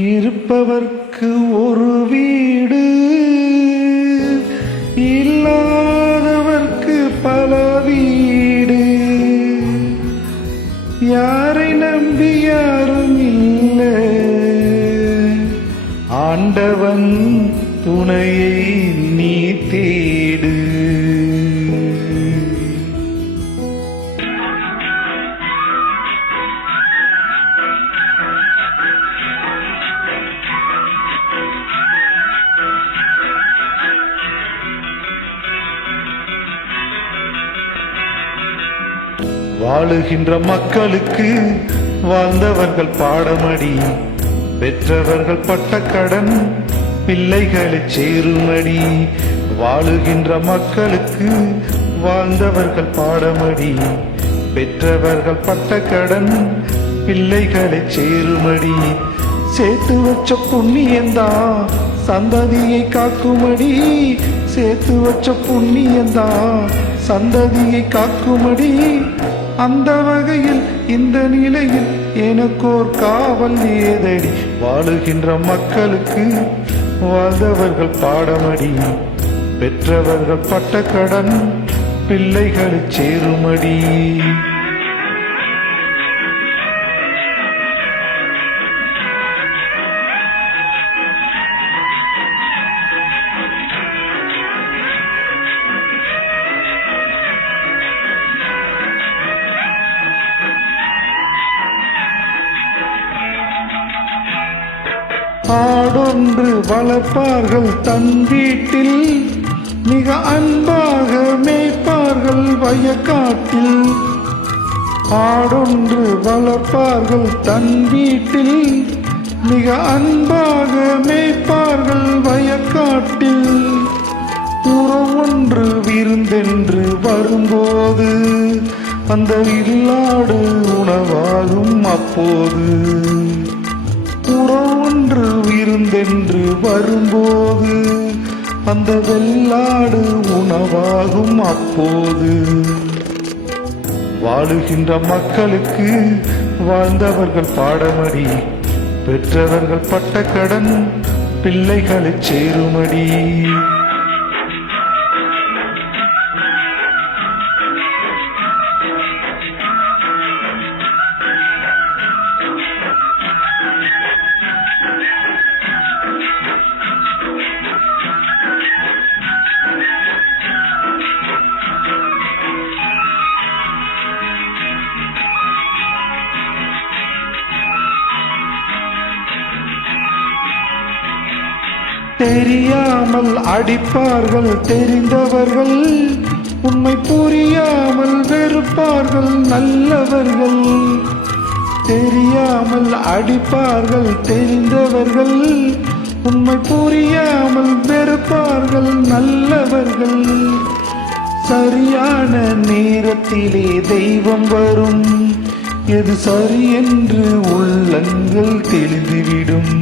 இருப்பவர்க்கு ஒரு வீடு, இல்லாதவர்க்கு பல வீடு. யாரை நம்பி யாரும் இல்லை, ஆண்டவன் துணையை நீ தேடு. வாழுகின்ற மக்களுக்கு வாழ்ந்தவர்கள் பாடமடி, பெற்றவர்கள் பட்ட கடன் பிள்ளைகளை சேருமடி. வாழுகின்ற மக்களுக்கு வாழ்ந்தவர்கள் பாடமடி, பெற்றவர்கள் பட்ட கடன் பிள்ளைகளை சேருமடி. சேர்த்து வச்ச புண்ணியந்தான் சந்ததியை காக்குமடி, சேர்த்து வச்ச புண்ணியந்தான் சந்ததியை காக்குமடி. அந்த வகையில் இந்த நிலையில் எனக்கோர் காவல் ஏதடி. வாழுகின்ற மக்களுக்கு வாழ்ந்தவர்கள் பாடமடி, பெற்றவர்கள் பட்ட கடன் பிள்ளைகளை சேருமடி. ஆடொன்று வளர்ப்பார்கள் தன் வீட்டில், மிக அன்பாக மேய்ப்பார்கள் வயக்காட்டில். ஆடொன்று வளர்ப்பார்கள் தன் வீட்டில், மிக அன்பாக மேய்ப்பார்கள் வயக்காட்டில். உறவொன்று விருந்தென்று வரும்போது அந்த வில்லாடு உணவாகும் அப்போது. உறவொன்று விருந்தென்று வரும்போது அந்த வெள்ளாடு உணவாகும் அப்போது. வாழுகின்ற மக்களுக்கு வாழ்ந்தவர்கள் பாடமடி, பெற்றவர்கள் பட்ட கடன் பிள்ளைகளை சேருமடி. தெரியாமல் அடிப்பார்கள் தெரிந்தவர்கள், உண்மை புரியாமல் வெறுப்பார்கள் நல்லவர்கள். தெரியாமல் அடிப்பார்கள் தெரிந்தவர்கள், உண்மை புரியாமல் வெறுப்பார்கள் நல்லவர்கள். சரியான நேரத்திலே தெய்வம் வரும், எது சரி என்று உள்ளங்கள் தெளிந்துவிடும்.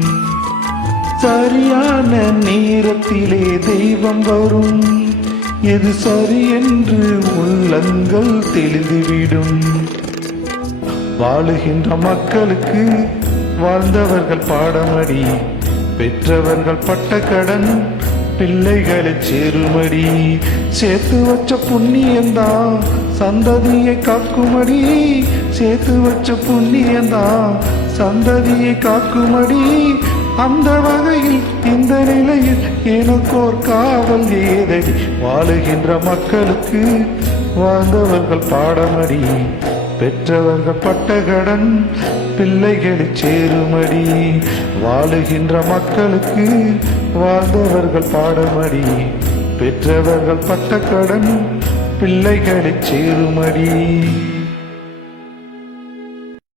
சரியான நேரத்திலே தெய்வம் வரும், எது சரி என்று உள்ளங்கள் தெளிந்துவிடும். வாழுகின்ற மக்களுக்கு வாழ்ந்தவர்கள் பாடமடி, பெற்றவர்கள் பட்ட கடன் பிள்ளைகளை சேருமடி. சேர்த்து வச்ச புண்ணியந்தான் சந்ததியை காக்குமடி, சேர்த்து வச்ச புண்ணியந்தான் சந்ததியை காக்குமடி. அந்த வகையில் இந்த நிலையில் எனக்கோர் காவல் ஏதடி. வாழுகின்ற மக்களுக்கு வாழ்ந்தவர்கள் பாடமடி, பெற்றவர்கள் பட்ட கடன் பிள்ளைகளை சேருமடி. வாழுகின்ற மக்களுக்கு வாழ்ந்தவர்கள் பாடமடி, பெற்றவர்கள் பட்ட கடன் பிள்ளைகளை சேருமடி.